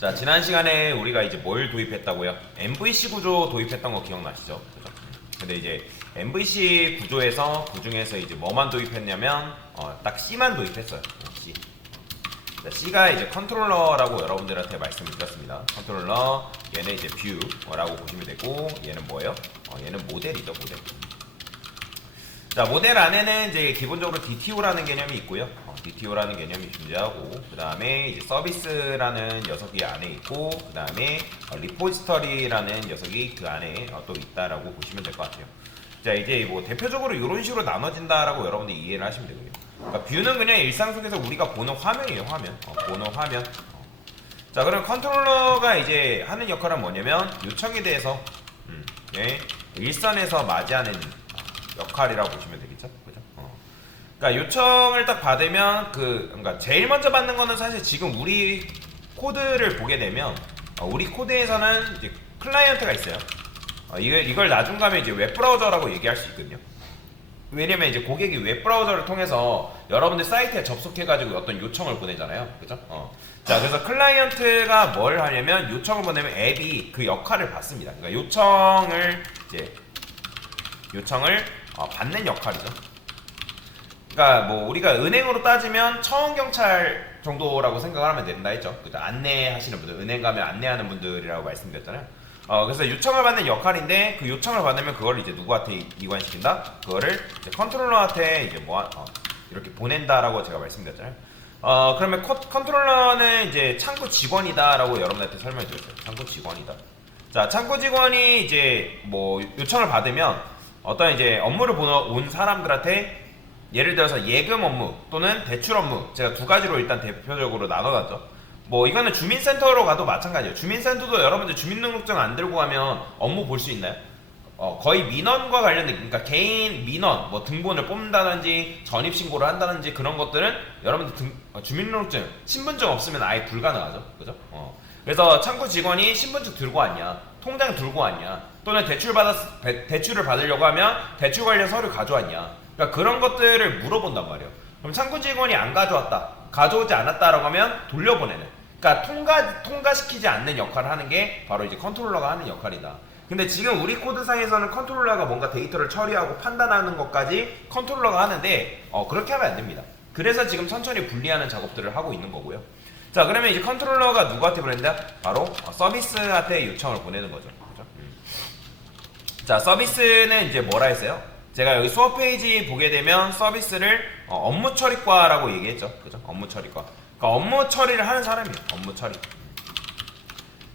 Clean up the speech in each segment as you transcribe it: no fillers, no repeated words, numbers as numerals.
자, 지난 시간에 우리가 이제 뭘 도입했다고요? MVC 구조 도입했던 거 기억나시죠? 그죠? 근데 이제 MVC 구조에서 그 중에서 이제 뭐만 도입했냐면 딱 C만 도입했어요. C. 자, C가 이제 컨트롤러라고 여러분들한테 말씀드렸습니다. 컨트롤러, 얘는 이제 뷰라고 보시면 되고, 얘는 뭐예요? 얘는 모델이죠, 모델. 자, 모델 안에는 이제 기본적으로 DTO라는 개념이 있고요. DTO라는 개념이 존재하고, 그 다음에 이제 서비스라는 녀석이 안에 있고, 그 다음에 리포지터리라는 녀석이 그 안에 또 있다라고 보시면 될 것 같아요. 자, 이제 뭐 대표적으로 이런 식으로 나눠진다라고 여러분들이 이해를 하시면 되고요. 그러니까 뷰는 그냥 일상 속에서 우리가 보는 화면이에요, 화면. 보는 화면. 자, 그럼 컨트롤러가 이제 하는 역할은 뭐냐면 요청에 대해서 네, 일선에서 맞이하는 역할이라고 보시면 되겠죠, 그죠? 그러니까 요청을 딱 받으면 그러니까 제일 먼저 받는 거는 사실 지금 우리 코드를 보게 되면 우리 코드에서는 이제 클라이언트가 있어요. 이걸 나중 가면 이제 웹브라우저라고 얘기할 수 있거든요. 왜냐면 이제 고객이 웹브라우저를 통해서 여러분들 사이트에 접속해가지고 어떤 요청을 보내잖아요, 그죠? 자, 그래서 클라이언트가 뭘 하냐면 요청을 보내면 앱이 그 역할을 받습니다. 그러니까 요청을 받는 역할이죠. 그러니까 뭐 우리가 은행으로 따지면 청원경찰 정도라고 생각을 하면 된다 했죠. 그죠? 안내하시는 분들, 은행 가면 안내하는 분들이라고 말씀드렸잖아요. 그래서 요청을 받는 역할인데 그 요청을 받으면 그걸 이제 누구한테 이관시킨다? 그거를 이제 컨트롤러한테 이제 이렇게 보낸다라고 제가 말씀드렸잖아요. 그러면 컨트롤러는 이제 창구 직원이다라고 여러분한테 설명해 드렸어요. 창구 직원이다. 자, 창구 직원이 이제 뭐 요청을 받으면 어떤 이제 업무를 보러 온 사람들한테 예를 들어서 예금 업무 또는 대출 업무, 제가 두 가지로 일단 대표적으로 나눠놨죠. 뭐 이거는 주민센터로 가도 마찬가지예요. 주민센터도 여러분들 주민등록증 안 들고 가면 업무 볼 수 있나요? 거의 민원과 관련된, 그러니까 개인 민원, 뭐 등본을 뽑는다든지 전입신고를 한다든지 그런 것들은 여러분들 주민등록증, 신분증 없으면 아예 불가능하죠, 그죠? 그래서 창구 직원이 신분증 들고 왔냐, 통장 들고 왔냐, 또는 대출을 받으려고 하면 대출 관련 서류 가져왔냐, 그러니까 그런 것들을 물어본단 말이에요. 그럼 창구 직원이 안 가져왔다, 가져오지 않았다라고 하면 돌려보내는. 그러니까 통과시키지 않는 역할을 하는 게 바로 이제 컨트롤러가 하는 역할이다. 근데 지금 우리 코드상에서는 컨트롤러가 뭔가 데이터를 처리하고 판단하는 것까지 컨트롤러가 하는데 그렇게 하면 안 됩니다. 그래서 지금 천천히 분리하는 작업들을 하고 있는 거고요. 자, 그러면 이제 컨트롤러가 누구한테 보낸다? 바로 서비스한테 요청을 보내는 거죠. 그렇죠? 자, 서비스는 이제 뭐라 했어요? 제가 여기 수업 페이지 보게 되면 서비스를 업무 처리과라고 얘기했죠. 그죠? 업무 처리과. 그러니까 업무 처리를 하는 사람이에요. 업무 처리.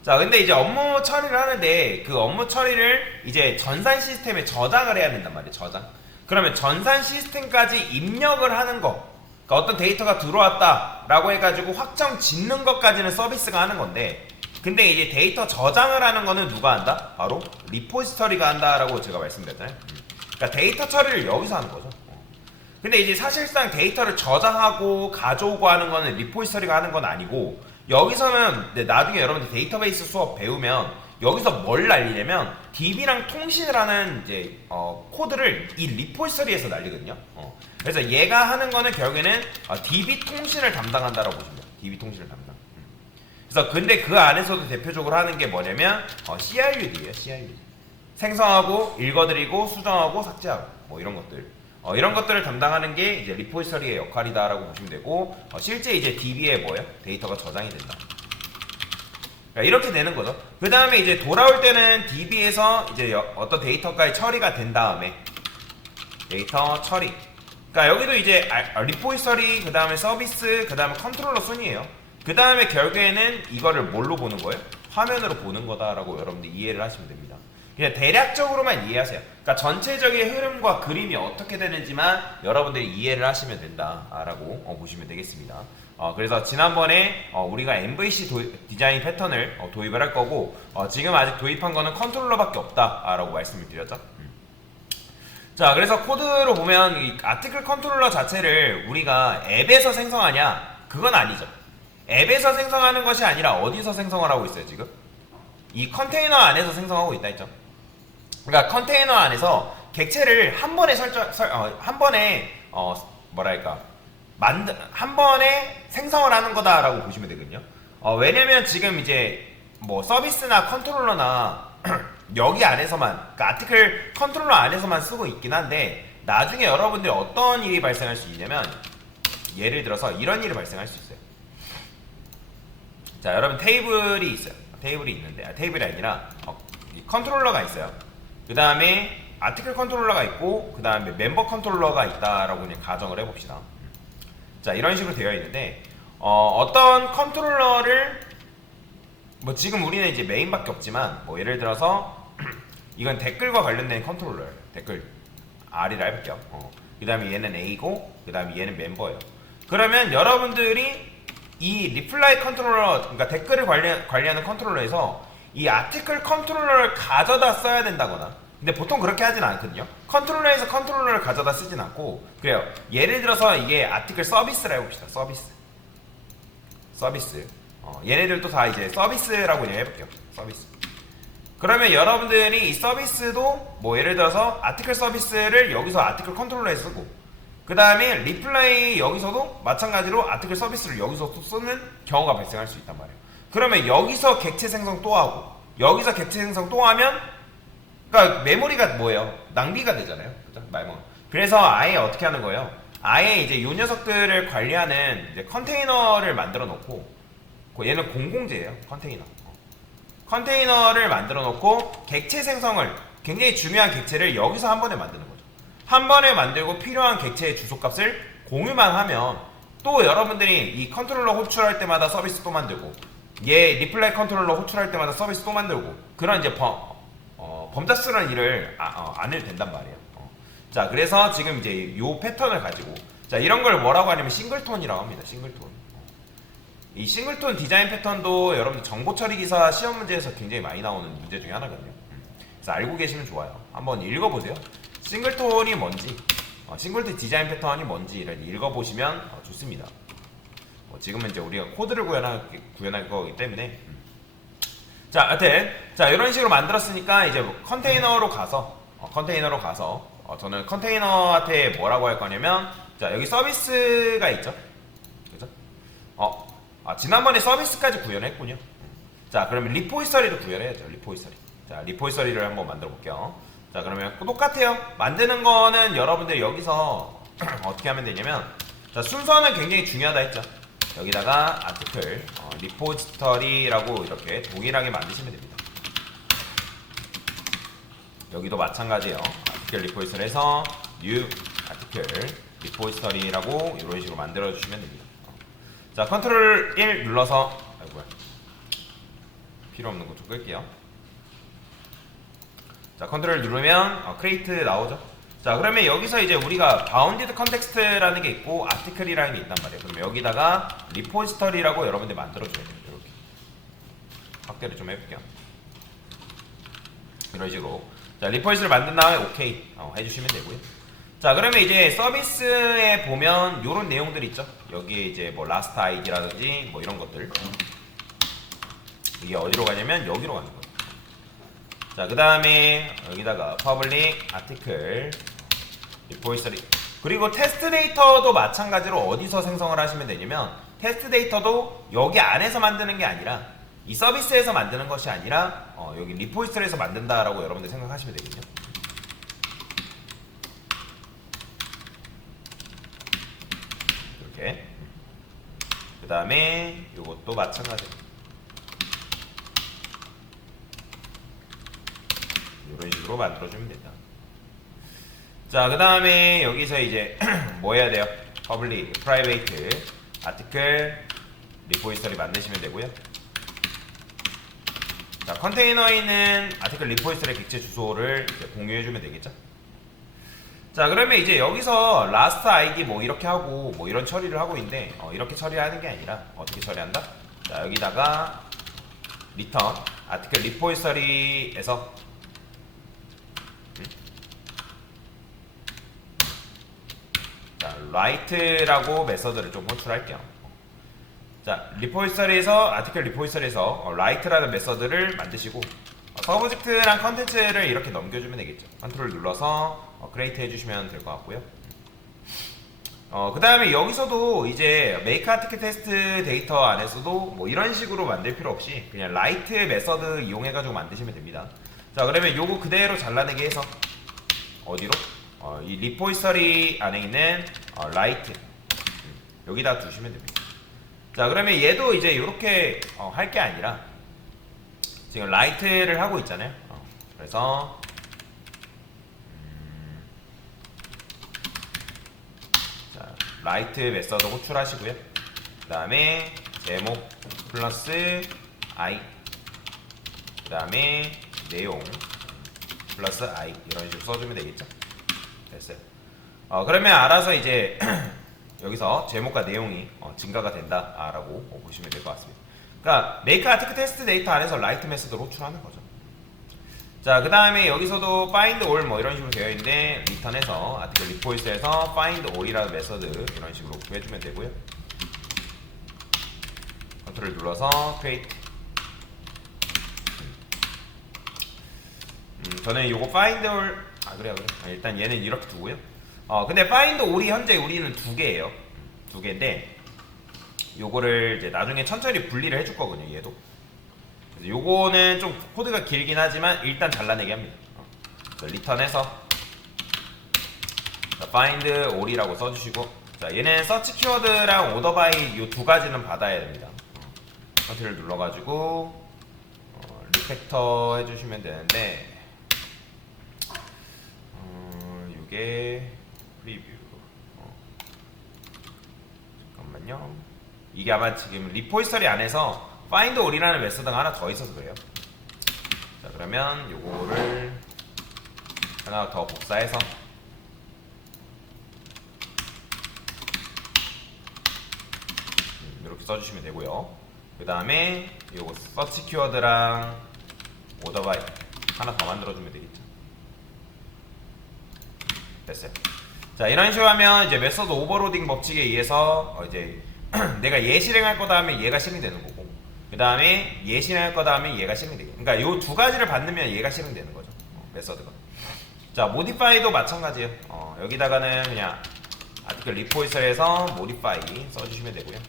자, 근데 이제 업무 처리를 하는데 그 업무 처리를 이제 전산 시스템에 저장을 해야 된단 말이에요. 저장. 그러면 전산 시스템까지 입력을 하는 거. 그러니까 어떤 데이터가 들어왔다라고 해가지고 확정 짓는 것까지는 서비스가 하는 건데, 근데 이제 데이터 저장을 하는 거는 누가 한다? 바로 리포지터리가 한다라고 제가 말씀드렸잖아요. 그러니까 데이터 처리를 여기서 하는 거죠. 근데 이제 사실상 데이터를 저장하고 가져오고 하는 거는 리포지터리가 하는 건 아니고, 여기서는 나중에 여러분들 데이터베이스 수업 배우면 여기서 뭘 날리냐면 DB랑 통신을 하는 이제 코드를 이 리포지터리에서 날리거든요. 그래서 얘가 하는 거는 결국에는 DB 통신을 담당한다라고 보시면 돼요. DB 통신을 담당. 그래서 근데 그 안에서도 대표적으로 하는 게 뭐냐면 CRUD예요. CRUD. 생성하고 읽어드리고 수정하고 삭제하고 뭐 이런 것들. 이런 것들을 담당하는 게 이제 리포지터리의 역할이다라고 보시면 되고, 실제 이제 DB에 뭐예요? 데이터가 저장이 된다. 그러니까 이렇게 되는 거죠. 그 다음에 이제 돌아올 때는 DB에서 이제 어떤 데이터까지 처리가 된 다음에 데이터 처리. 그러니까 여기도 이제 리포지터리, 그 다음에 서비스, 그 다음에 컨트롤러 순이에요. 그 다음에 결국에는 이거를 뭘로 보는 거예요? 화면으로 보는 거다라고 여러분들 이해를 하시면 됩니다. 그냥 대략적으로만 이해하세요. 그러니까 전체적인 흐름과 그림이 어떻게 되는지만 여러분들이 이해를 하시면 된다라고 보시면 되겠습니다. 그래서 지난번에 우리가 MVC 디자인 패턴을 도입을 할 거고, 지금 아직 도입한 거는 컨트롤러밖에 없다라고 말씀을 드렸죠. 자, 그래서 코드로 보면 이 아티클 컨트롤러 자체를 우리가 앱에서 생성하냐? 그건 아니죠. 앱에서 생성하는 것이 아니라 어디서 생성을 하고 있어요, 지금? 이 컨테이너 안에서 생성하고 있다 했죠. 그러니까 컨테이너 안에서 객체를 한 번에 한 번에 생성을 하는 거다라고 보시면 되거든요. 왜냐면 지금 이제 뭐 서비스나 컨트롤러나 여기 안에서만, 그러니까 아티클 컨트롤러 안에서만 쓰고 있긴 한데 나중에 여러분들이 어떤 일이 발생할 수 있냐면 예를 들어서 이런 일이 발생할 수 있어요. 자, 여러분 테이블이 있어요. 테이블이 있는데 테이블이 아니라 컨트롤러가 있어요. 그 다음에 아티클 컨트롤러가 있고 그 다음에 멤버 컨트롤러가 있다라고 그냥 가정을 해봅시다. 자, 이런 식으로 되어 있는데 어떤 컨트롤러를 뭐 지금 우리는 이제 메인밖에 없지만 뭐 예를 들어서 이건 댓글과 관련된 컨트롤러예요. 댓글 R이라 해볼게요. 그 다음에 얘는 A고 그 다음에 얘는 멤버예요. 그러면 여러분들이 이 리플라이 컨트롤러, 그러니까 댓글을 관리하는 컨트롤러에서 이 아티클 컨트롤러를 가져다 써야 된다거나, 근데 보통 그렇게 하진 않거든요. 컨트롤러에서 컨트롤러를 가져다 쓰진 않고 그래요. 예를 들어서 이게 아티클 서비스라 해봅시다. 서비스. 얘네들도 다 이제 서비스라고 그냥 해볼게요. 서비스. 그러면 여러분들이 이 서비스도 뭐 예를 들어서 아티클 서비스를 여기서 아티클 컨트롤러에 쓰고 그 다음에 리플라이 여기서도 마찬가지로 아티클 서비스를 여기서 또 쓰는 경우가 발생할 수 있단 말이에요. 그러면 여기서 객체 생성 또 하고 여기서 객체 생성 또 하면 그러니까 메모리가 뭐예요? 낭비가 되잖아요. 그죠? 말mo. 그래서 아예 어떻게 하는 거예요? 아예 이제 이 녀석들을 관리하는 이제 컨테이너를 만들어 놓고 얘는 공공재예요. 컨테이너를 만들어 놓고 객체 생성을 굉장히 중요한 객체를 여기서 한 번에 만드는 거죠. 한 번에 만들고 필요한 객체의 주소값을 공유만 하면 또 여러분들이 이 컨트롤러 호출할 때마다 서비스 또 만들고 얘 리플라이 컨트롤러 호출할 때마다 서비스 또 만들고 그런 이제 범잡스러운 일을 안 해도 된단 말이에요. 자, 그래서 지금 이제 요 패턴을 가지고 자, 이런 걸 뭐라고 하냐면 싱글톤이라고 합니다. 싱글톤. 이 싱글톤 디자인 패턴도 여러분들 정보 처리 기사 시험 문제에서 굉장히 많이 나오는 문제 중에 하나거든요. 그래서 알고 계시면 좋아요. 한번 읽어보세요. 싱글톤이 뭔지, 싱글톤 디자인 패턴이 뭔지를 읽어보시면 좋습니다. 지금은 이제 우리가 코드를 구현할 거기 때문에 자, 여튼 자, 이런 식으로 만들었으니까 이제 컨테이너로 가서 저는 컨테이너한테 뭐라고 할 거냐면 자, 여기 서비스가 있죠. 그죠? 지난번에 서비스까지 구현했군요. 자, 그러면 리포지터리를 구현해야죠. 자, 리포지터리를 한번 만들어 볼게요. 자, 그러면 똑같아요. 만드는 거는 여러분들 여기서 어떻게 하면 되냐면 자, 순서는 굉장히 중요하다 했죠. 여기다가 아티클 리포지터리라고 이렇게 동일하게 만드시면 됩니다. 여기도 마찬가지예요. 아티클 리포지터리에서 new 아티클 리포지터리라고 이런 식으로 만들어 주시면 됩니다. 자, 컨트롤 1 눌러서 아이고야. 필요 없는 거 좀 끌게요. 자, 컨트롤 누르면 크리에이트 나오죠. 자, 그러면 여기서 이제 우리가 바운디드 컨텍스트라는 게 있고 아티클이라는 게 있단 말이에요. 그럼 여기다가 리포지터리라고 여러분들 만들어줘야 돼요. 이렇게 확대를 좀 해볼게요. 이런 식으로 자, 리포지터리를 만든 다음에 오케이 해주시면 되고요. 자, 그러면 이제 서비스에 보면 요런 내용들 있죠. 여기에 이제 뭐 라스트 아이디라든지 뭐 이런 것들 이게 어디로 가냐면 여기로 가는 거예요. 자, 그 다음에 여기다가 퍼블릭 아티클 리포지터리 그리고 테스트 데이터도 마찬가지로 어디서 생성을 하시면 되냐면 테스트 데이터도 여기 안에서 만드는 게 아니라 이 서비스에서 만드는 것이 아니라 여기 리포지터리에서 만든다라고 여러분들 생각하시면 되거든요. 이렇게 그 다음에 이것도 마찬가지로 이런 식으로 만들어주면 된다. 자, 그 다음에 여기서 이제 뭐 해야 돼요? 퍼블릭, 프라이베이트, 아티클, 리포지터리 만드시면 되고요. 자, 컨테이너에 있는 아티클 리포지터리 객체 주소를 이제 공유해주면 되겠죠? 자, 그러면 이제 여기서 라스트 아이디 뭐 이렇게 하고 뭐 이런 처리를 하고 있는데 이렇게 처리하는 게 아니라 어떻게 처리한다? 자, 여기다가 리턴 아티클 리포지터리에서 자, write라고 메서드를 좀 호출할게요. 자, 리포지터리에서 아티클 리포지터리에서 write라는 메서드를 만드시고 서브젝트랑 컨텐츠를 이렇게 넘겨주면 되겠죠. 컨트롤 눌러서 크리에이트 해주시면 될 것 같고요. 그 다음에 여기서도 이제 메이크 아티클 테스트 데이터 안에서도 뭐 이런 식으로 만들 필요 없이 그냥 라이트 메서드 이용해가지고 만드시면 됩니다. 자, 그러면 요거 그대로 잘라내기 해서 어디로? 이 리포지터리 안에 있는 라이트 여기다 두시면 됩니다. 자, 그러면 얘도 이제 이렇게 할 게 아니라 지금 라이트를 하고 있잖아요. 그래서 자, 라이트 메서드 호출하시고요. 그 다음에 제목 플러스 i, 그 다음에 내용 플러스 i 이런 식으로 써주면 되겠죠. 됐어요. 그러면 알아서 이제 여기서 제목과 내용이 증가가 된다라고 보시면 될 것 같습니다. 그러니까 메이크 아티클 테스트 데이터 안에서 라이트 메서드로 호출하는 거죠. 자, 그 다음에 여기서도 find all 뭐 이런 식으로 되어 있는데 리턴에서 아티클 리포지터리에서 find all이라는 메서드 이런 식으로 구해주면 되고요. 컨트롤 눌러서 create. 저는 요거 find all 그래요. 일단 얘는 이렇게 두고요. 근데 find all이 현재 우리는 두 개예요. 두 개인데 요거를 이제 나중에 천천히 분리를 해줄 거거든요. 얘도. 그래서 요거는 좀 코드가 길긴 하지만 일단 잘라내게 합니다. 리턴해서 find all이라고 써주시고, 자, 얘는 서치 키워드랑 오더 바이 요 두 가지는 받아야 됩니다. 컨트롤 눌러가지고 리팩터 해주시면 되는데 요게 프리뷰. 잠깐만요. 이게 아마 지금 리포지터리 안에서 find all이라는 메서드가 하나 더 있어서 그래요. 자, 그러면 요거를 하나 더 복사해서 이렇게 써주시면 되고요. 그 다음에 요거 서치 키워드랑 오더 바이 하나 더 만들어주면 되겠죠. 됐어요. 자, 이런 식으로 하면 이제 메서드 오버로딩 법칙에 의해서 이제 내가 얘 실행할 거다 하면 얘가 실행되는 거고, 그 다음에 얘 실행할 거다 하면 얘가 실행되게. 그러니까 요 두 가지를 받으면 얘가 실행되는 거죠. 메서드가. 자, 모디파이도 마찬가지예요. 여기다가는 그냥 아티클 리포지터리에서 모디파이 써주시면 되고요.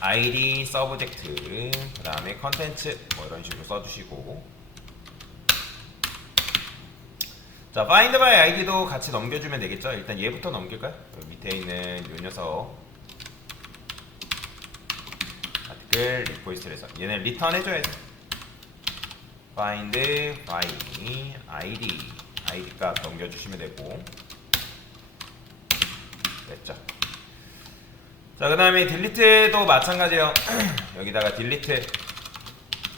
id, 서브젝트, 그 다음에 컨텐츠 뭐 이런 식으로 써주시고, 자, find by id도 같이 넘겨주면 되겠죠. 일단 얘부터 넘길까요? 여기 밑에 있는 요 녀석 아티클 리포지터리에서 얘는 리턴 해줘야죠. find by id 값 넘겨주시면 되고, 됐죠. 자, 그 다음에 딜리트도 마찬가지예요. 여기다가 딜리트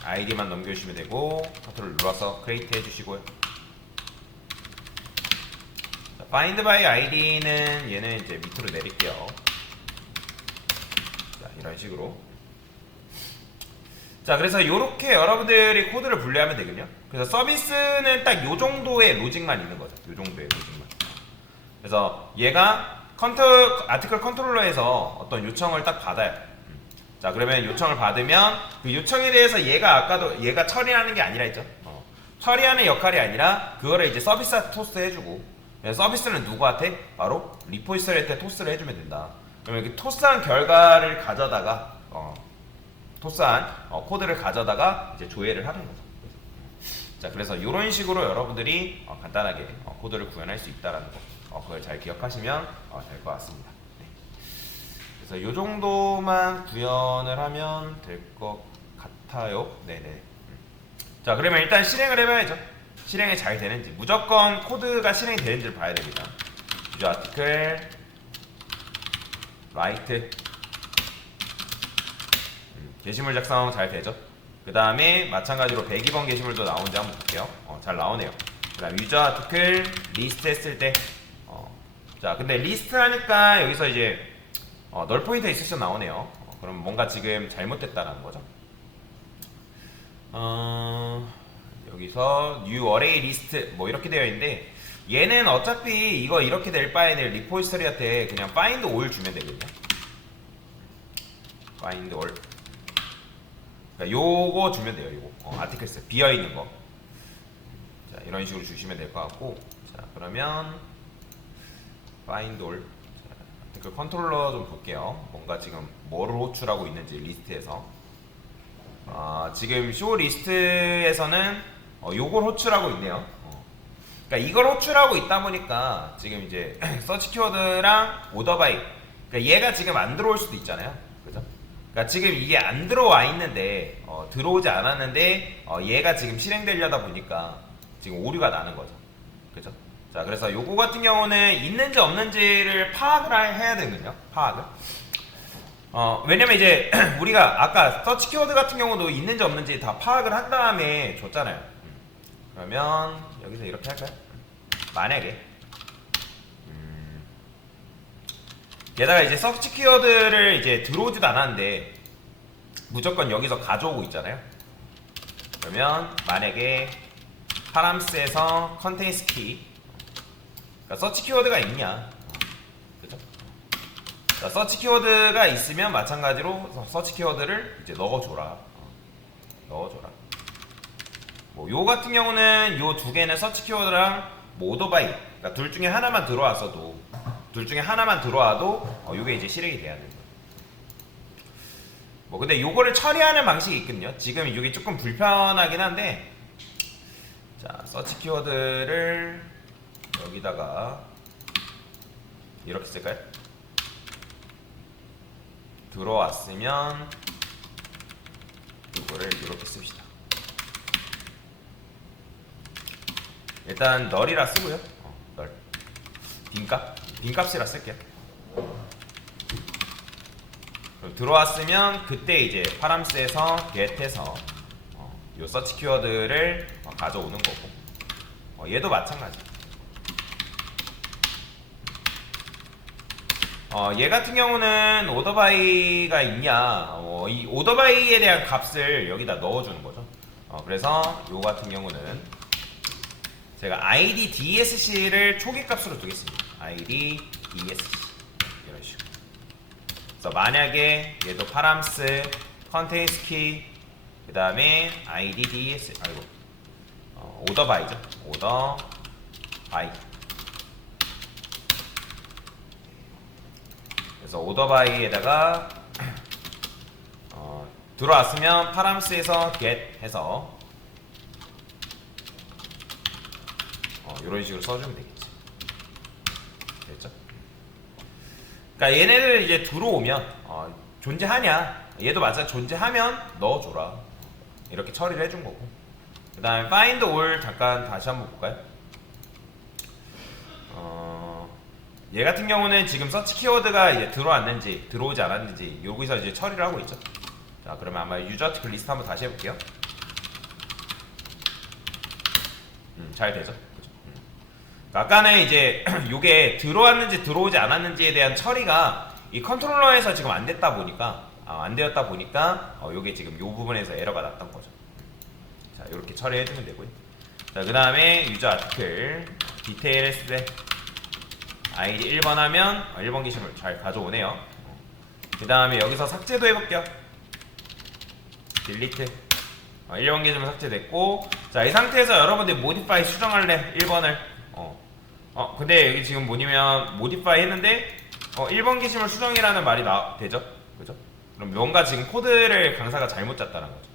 id만 넘겨주시면 되고, 컨트롤 눌러서 create 해주시고요. 자, find by id는 얘는 이제 밑으로 내릴게요. 자, 이런 식으로. 자, 그래서 이렇게 여러분들이 코드를 분리하면 되거든요. 그래서 서비스는 딱 요 정도의 로직만 있는 거죠. 요 정도의 로직만. 그래서 얘가 아티클 컨트롤러에서 어떤 요청을 딱 받아요. 자, 그러면 요청을 받으면 그 요청에 대해서 얘가 아까도 얘가 처리하는 게 아니라 했죠. 처리하는 역할이 아니라 그거를 이제 서비스한테 토스 해주고, 서비스는 누구한테? 바로 리포지터리한테 토스를 해주면 된다. 그러면 그 토스한 결과를 가져다가 토스한 코드를 가져다가 이제 조회를 하는 거죠. 자, 그래서 이런 식으로 여러분들이 간단하게 코드를 구현할 수 있다라는 거, 그걸 잘 기억하시면 될 것 같습니다. 네. 그래서 이 정도만 구현을 하면 될 것 같아요. 네네. 자, 그러면 일단 실행을 해봐야죠. 실행이 잘 되는지, 무조건 코드가 실행이 되는지를 봐야 됩니다. 유저 아티클 라이트 게시물 작성 잘 되죠. 그 다음에 마찬가지로 102번 게시물도 나오는지 한번 볼게요. 잘 나오네요. 그 다음 유저 아티클 리스트 했을 때 자, 근데 리스트 하니까 여기서 이제 널 포인터 있으셔 나오네요. 그럼 뭔가 지금 잘못됐다라는 거죠. 여기서 new array list 뭐 이렇게 되어 있는데, 얘는 어차피 이거 이렇게 될 바에는 리포지터리한테 그냥 find all 주면 되거든요. find all. 그러니까 요거 주면 돼요. 요거 아티클스 비어 있는 거. 자, 이런 식으로 주시면 될 것 같고, 자, 그러면 find all. 그 컨트롤러 좀 볼게요. 뭔가 지금 뭐를 호출하고 있는지 리스트에서. 지금 쇼 리스트에서는 요걸 호출하고 있네요. 그러니까 이걸 호출하고 있다 보니까 지금 이제 서치 키워드랑 오더 바이. 그러니까 얘가 지금 안 들어올 수도 있잖아요. 그죠? 그러니까 지금 이게 안 들어와 있는데 들어오지 않았는데 얘가 지금 실행되려다 보니까 지금 오류가 나는 거죠. 그죠? 자, 그래서 요거 같은 경우는 있는지 없는지를 파악을 해야 되거든요. 파악을. 왜냐면 이제 우리가 아까 서치 키워드 같은 경우도 있는지 없는지 다 파악을 한 다음에 줬잖아요. 그러면 여기서 이렇게 할까요? 만약에 게다가 이제 서치 키워드를 이제 들어오지도 않았는데 무조건 여기서 가져오고 있잖아요. 그러면 만약에 파람스에서 컨테인스 키, 그러니까 서치 키워드가 있냐, 그죠? 자, 서치 키워드가 있으면 마찬가지로 서치 키워드를 이제 넣어줘라. 넣어줘라. 뭐 요 같은 경우는 요 두 개는 서치 키워드랑 뭐 오더바이, 그러니까 둘 중에 하나만 들어와도 요게 이제 실행이 돼야 돼요. 뭐 근데 요거를 처리하는 방식이 있거든요. 지금 이게 조금 불편하긴 한데, 자, 서치 키워드를 여기다가 이렇게 쓸까요? 들어왔으면 이거를 이렇게 씁시다. 일단 널이라 쓰고요. 널 빈값이라 쓸게요. 그럼 들어왔으면 그때 이제 파람스에서 get에서 요 서치 키워드를 가져오는 거고, 얘도 마찬가지. 얘 같은 경우는 오더바이가 있냐, 이 오더바이에 대한 값을 여기다 넣어주는 거죠. 그래서 요 같은 경우는 제가 id dsc를 초기 값으로 두겠습니다. id dsc 이런 식으로. 그래서 만약에 얘도 파람스 컨테인스 키, 그 다음에 id ds, 오더 바이죠. 오더 바이. 그래서 오더 바이에다가 들어왔으면 파람스에서 get 해서 이런 식으로 써주면 되겠지. 됐죠? 그러니까 얘네들 이제 들어오면 존재하냐, 얘도 맞아, 존재하면 넣어줘라. 이렇게 처리를 해준 거고. 그 다음에 find all 잠깐 다시 한번 볼까요? 얘 같은 경우는 지금 서치 키워드가 이제 들어왔는지 들어오지 않았는지 여기서 이제 처리를 하고 있죠. 자, 그러면 아마 유저 아티클 리스트 한번 다시 해볼게요. 잘 되죠? 그죠? 아까는 이제 요게 들어왔는지 들어오지 않았는지에 대한 처리가 이 컨트롤러에서 지금 안 됐다 보니까 안 되었다 보니까 요게 지금 요 부분에서 에러가 났던 거죠. 자, 요렇게 처리해주면 되고요. 자, 그 다음에 유저 아티클 디테일 했을 때 아이디 1번 하면 1번 게시물 잘 가져오네요. 그 다음에 여기서 삭제도 해볼게요. 딜리트. 1번 게시물 삭제됐고, 자, 이 상태에서 여러분들 모디파이 수정할래 1번을. 근데 여기 지금 뭐냐면 모디파이 했는데 1번 게시물 수정이라는 말이 되죠? 그죠? 그럼 뭔가 지금 코드를 강사가 잘못 짰다는 거죠.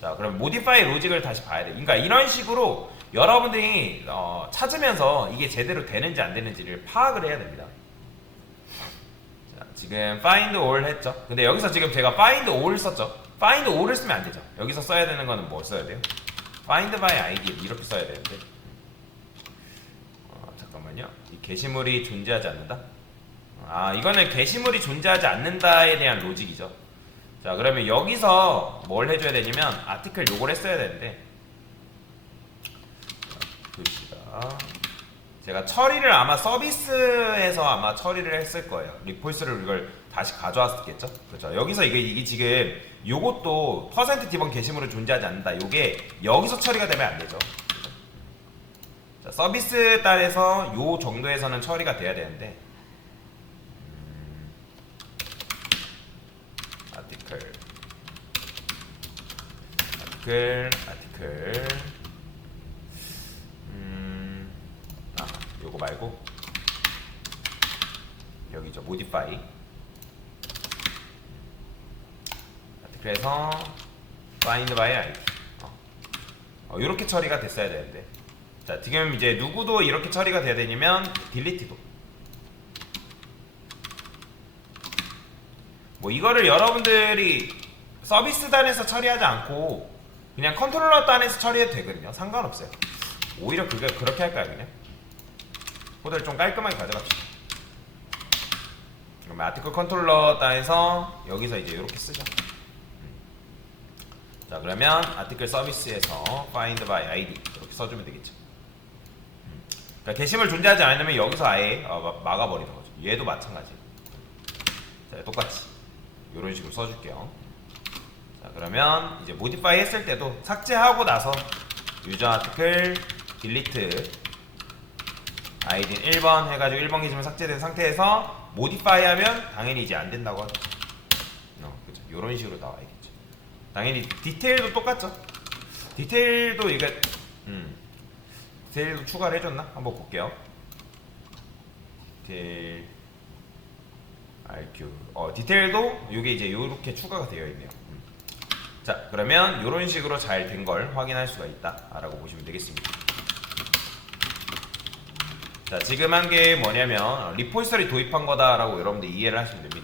자, 그럼 모디파이 로직을 다시 봐야 돼. 그러니까 이런 식으로 여러분들이 찾으면서 이게 제대로 되는지 안 되는지를 파악을 해야 됩니다. 자, 지금 find all 했죠. 근데 여기서 지금 제가 find all 썼죠. find all을 쓰면 안 되죠. 여기서 써야 되는 거는 뭐 써야 돼요? find by id 이렇게 써야 되는데, 잠깐만요. 이 게시물이 존재하지 않는다? 이거는 게시물이 존재하지 않는다에 대한 로직이죠. 자, 그러면 여기서 뭘 해줘야 되냐면 아티클 요걸 했어야 되는데, 제가 처리를 아마 서비스에서 아마 처리를 했을 거예요. 리폴스를 이걸 다시 가져왔겠죠. 그렇죠. 여기서 이게 지금 요것도 퍼센트 디번 게시물은 존재하지 않는다. 요게 여기서 처리가 되면 안 되죠. 자, 서비스 딸에서 요 정도에서는 처리가 돼야 되는데, 아티클 요거 말고 여기 있죠. modify. 그래서 find by id. 이렇게 처리가 됐어야 되는데. 자, 지금 이제 누구도 이렇게 처리가 돼야 되냐면 delete도. 뭐 이거를 여러분들이 서비스 단에서 처리하지 않고 그냥 컨트롤러 단에서 처리해도 되거든요. 상관없어요. 오히려 그렇게 할까요, 그냥? 코드를 좀 깔끔하게 가져갑시다. 그러면 아티클 컨트롤러 단에서 여기서 이제 이렇게 쓰죠. 자, 그러면 아티클 서비스에서 find by id 이렇게 써주면 되겠죠. 그러니까 게시물 존재하지 않으면 여기서 아예 막아버리는 거죠. 얘도 마찬가지. 자, 똑같이 이런 식으로 써줄게요. 자, 그러면 이제 modify 했을 때도 삭제하고 나서 유저 아티클 delete id는 1번 해가지고 1번 게시물 삭제된 상태에서 modify 하면 당연히 이제 안 된다고 하죠. 그죠? 이런 식으로 나와야겠죠. 당연히 디테일도 똑같죠. 디테일도 이게 디테일도 추가를 해줬나? 한번 볼게요. 디테일 RQ 디테일도 이게 이제 이렇게 추가가 되어 있네요. 자, 그러면 이런 식으로 잘 된 걸 확인할 수가 있다라고 보시면 되겠습니다. 자, 지금 한 게 뭐냐면 리포지터리 도입한 거다라고 여러분들 이해를 하시면 됩니다.